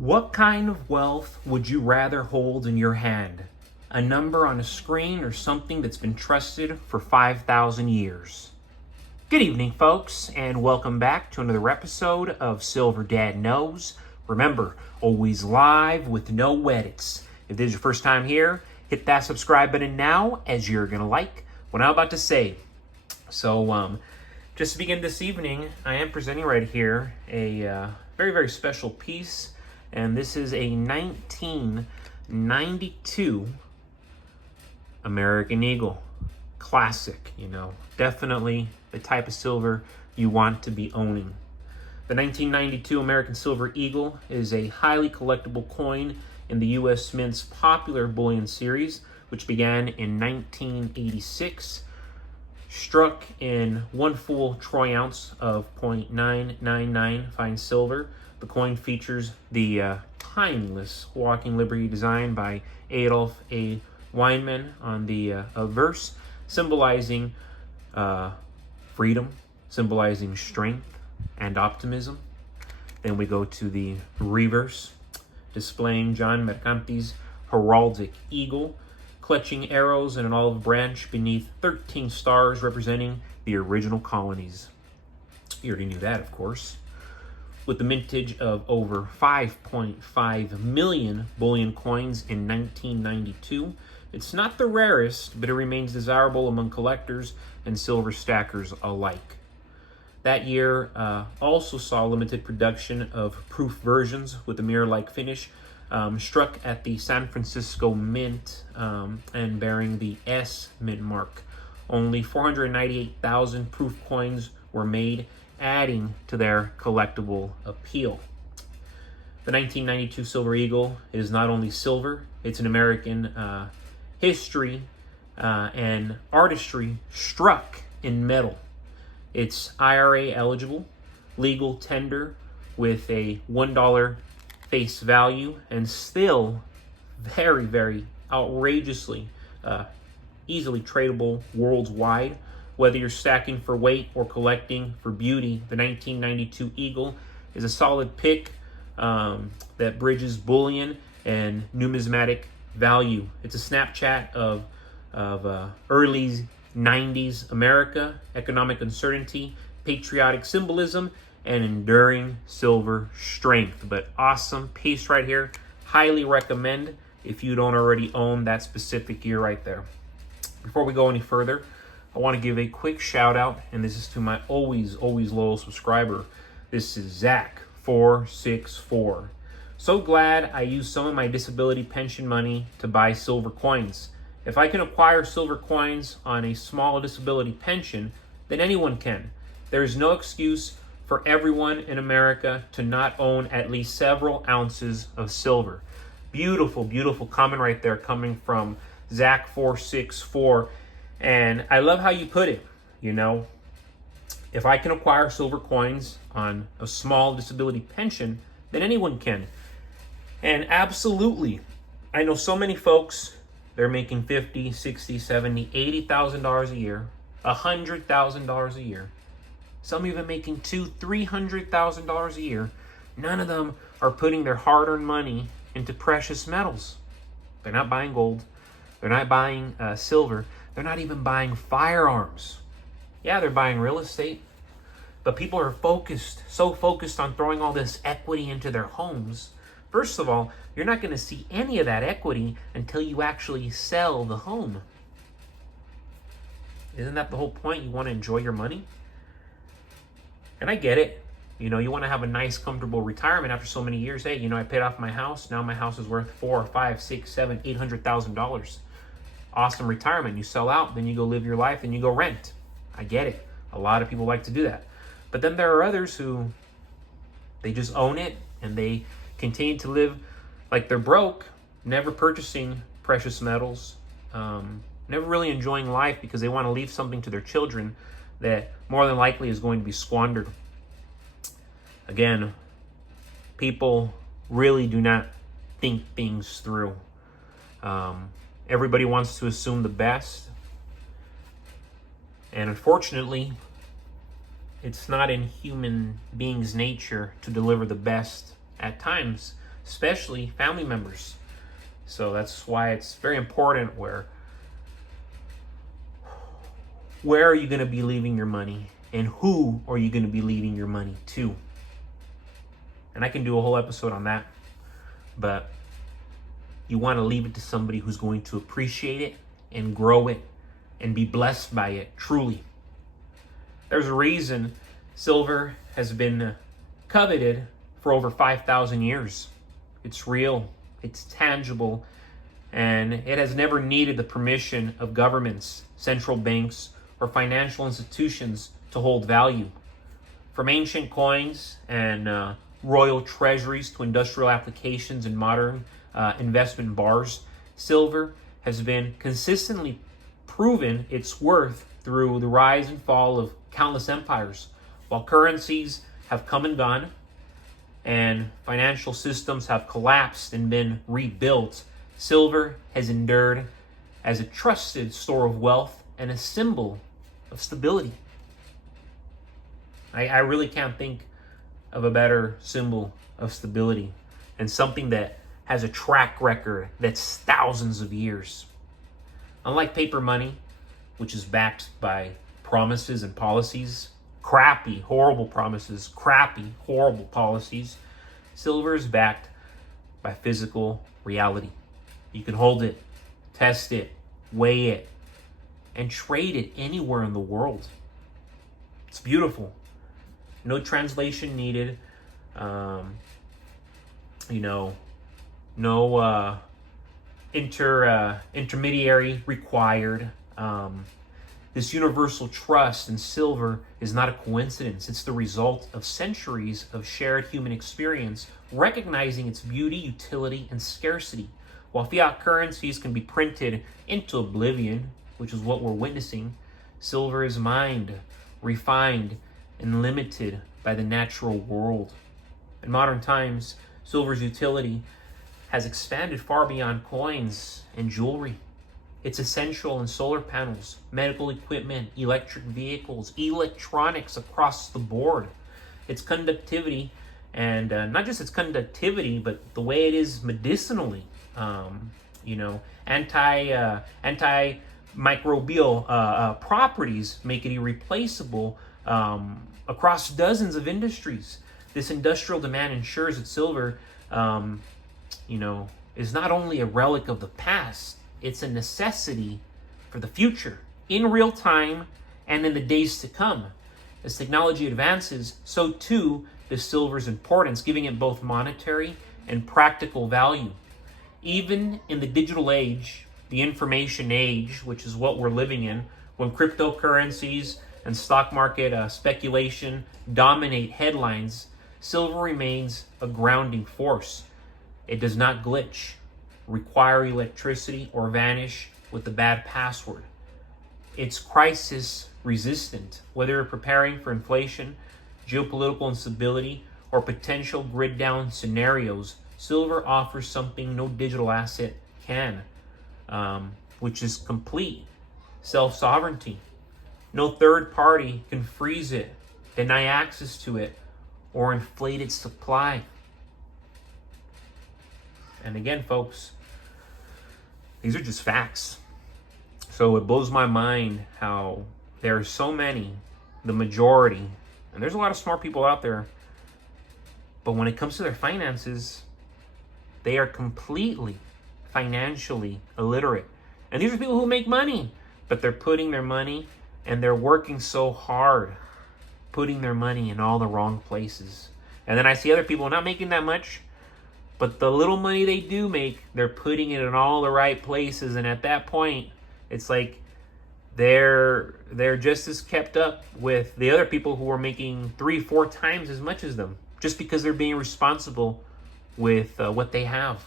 What kind of wealth would you rather hold in your hand? A number on a screen or something that's been trusted for 5,000 years? Good evening, folks, and welcome back to another episode of Silver Dad Knows. Remember, always live with no edits. If this is your first time here, hit that subscribe button now, as you're going to like what I'm about to say. So, just to begin this evening, I am presenting right here a very, very special piece. And this is a 1992 American Eagle. Classic, definitely the type of silver you want to be owning. The 1992 American Silver Eagle is a highly collectible coin in the U.S. Mint's popular bullion series, which began in 1986. Struck in 1 full troy ounce of 0.999 fine silver. The coin features the timeless Walking Liberty design by Adolf A. Weinman on the verse, symbolizing freedom, symbolizing strength and optimism. Then we go to the reverse, displaying John Mercanti's heraldic eagle, clutching arrows and an olive branch beneath 13 stars representing the original colonies. You already knew that, of course. With the mintage of over 5.5 million bullion coins in 1992, it's not the rarest, but it remains desirable among collectors and silver stackers alike. That year also saw limited production of proof versions with a mirror-like finish, struck at the San Francisco Mint and bearing the S Mint mark. Only 498,000 proof coins were made, adding to their collectible appeal. The 1992 Silver Eagle is not only silver, it's an American history and artistry struck in metal. It's IRA eligible, legal tender with a $1 face value, and still very, very outrageously easily tradable worldwide. Whether you're stacking for weight or collecting for beauty, the 1992 Eagle is a solid pick that bridges bullion and numismatic value. It's a snapshot of early 90s America, economic uncertainty, patriotic symbolism, and enduring silver strength. But awesome piece right here. Highly recommend if you don't already own that specific year right there. Before we go any further, I want to give a quick shout out, and this is to my always loyal subscriber. This is Zach464. So glad I used some of my disability pension money to buy silver coins. If I can acquire silver coins on a small disability pension, then anyone can. There is no excuse for everyone in America to not own at least several ounces of silver. Beautiful, beautiful comment right there coming from Zach464. And I love how you put it, if I can acquire silver coins on a small disability pension, then anyone can. And absolutely, I know so many folks, they're making $50,000, $60,000, $70,000, $80,000 a year, $100,000 a year. Some even making $200,000, $300,000 a year. None of them are putting their hard-earned money into precious metals. They're not buying gold. They're not buying silver. They're not even buying firearms. Yeah, they're buying real estate. But people are so focused on throwing all this equity into their homes. First of all, you're not going to see any of that equity until you actually sell the home. Isn't that the whole point? You want to enjoy your money? And I get it. You want to have a nice, comfortable retirement after so many years. Hey, I paid off my house. Now my house is worth $4,000, $5,000, $6,000, $700,000, $800,000. Awesome retirement. You sell out, then you go live your life, then you go rent. I get it. A lot of people like to do that. But then there are others who, they just own it and they continue to live like they're broke, never purchasing precious metals, never really enjoying life because they want to leave something to their children that more than likely is going to be squandered. Again, people really do not think things through. Everybody wants to assume the best. And unfortunately, it's not in human beings' nature to deliver the best at times. especially family members. So that's why it's very important where are you going to be leaving your money, and who are you going to be leaving your money to? And I can do a whole episode on that, but you want to leave it to somebody who's going to appreciate it and grow it and be blessed by it truly. There's a reason silver has been coveted for over 5,000 years. It's real, it's tangible, and it has never needed the permission of governments, central banks, or financial institutions to hold value. From ancient coins and royal treasuries to industrial applications and modern investment bars, silver has been consistently proven its worth through the rise and fall of countless empires. While currencies have come and gone and financial systems have collapsed and been rebuilt, silver has endured as a trusted store of wealth and a symbol of stability. I really can't think of a better symbol of stability and something that has a track record that's thousands of years. Unlike paper money, which is backed by promises and policies, crappy, horrible promises, crappy, horrible policies, silver is backed by physical reality. You can hold it, test it, weigh it, and trade it anywhere in the world. It's beautiful. No translation needed. No intermediary required. This universal trust in silver is not a coincidence. It's the result of centuries of shared human experience, recognizing its beauty, utility, and scarcity. While fiat currencies can be printed into oblivion, which is what we're witnessing, silver is mined, refined, and limited by the natural world. In modern times, silver's utility has expanded far beyond coins and jewelry. It's essential in solar panels, medical equipment, electric vehicles, electronics across the board. Its conductivity, and not just its conductivity, but the way it is medicinally, antimicrobial properties make it irreplaceable across dozens of industries. This industrial demand ensures that silver, is not only a relic of the past, it's a necessity for the future, in real time and in the days to come. As technology advances, so too does silver's importance, giving it both monetary and practical value. Even in the digital age, the information age, which is what we're living in, when cryptocurrencies and stock market speculation dominate headlines, silver remains a grounding force. It does not glitch, require electricity, or vanish with a bad password. It's crisis resistant. Whether you're preparing for inflation, geopolitical instability, or potential grid down scenarios, silver offers something no digital asset can, which is complete self-sovereignty. No third party can freeze it, deny access to it, or inflate its supply. And again, folks, these are just facts. So it blows my mind how there are so many, the majority, and there's a lot of smart people out there, but when it comes to their finances, they are completely financially illiterate. And these are people who make money, but they're putting their money, and they're working so hard, putting their money in all the wrong places. And then I see other people not making that much, but the little money they do make, they're putting it in all the right places. And at that point, it's like they're just as kept up with the other people who are making 3-4 times as much as them, just because they're being responsible with what they have.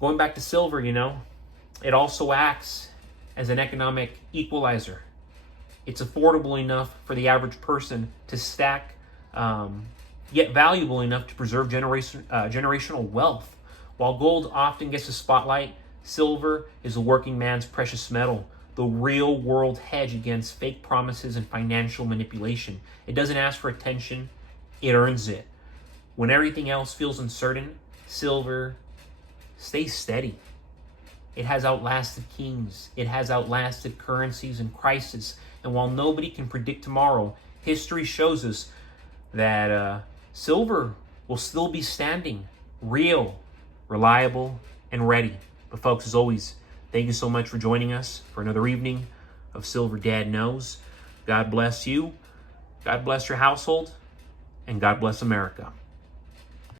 Going back to silver, it also acts as an economic equalizer. It's affordable enough for the average person to stack, yet valuable enough to preserve generational wealth. While gold often gets the spotlight, silver is a working man's precious metal, the real world hedge against fake promises and financial manipulation. It doesn't ask for attention, it earns it. When everything else feels uncertain, silver stays steady. It has outlasted kings. It has outlasted currencies and crisis. And while nobody can predict tomorrow, history shows us that silver will still be standing, real, reliable, and ready. But folks, as always, thank you so much for joining us for another evening of Silver Dad Knows. God bless you, God bless your household, and God bless America.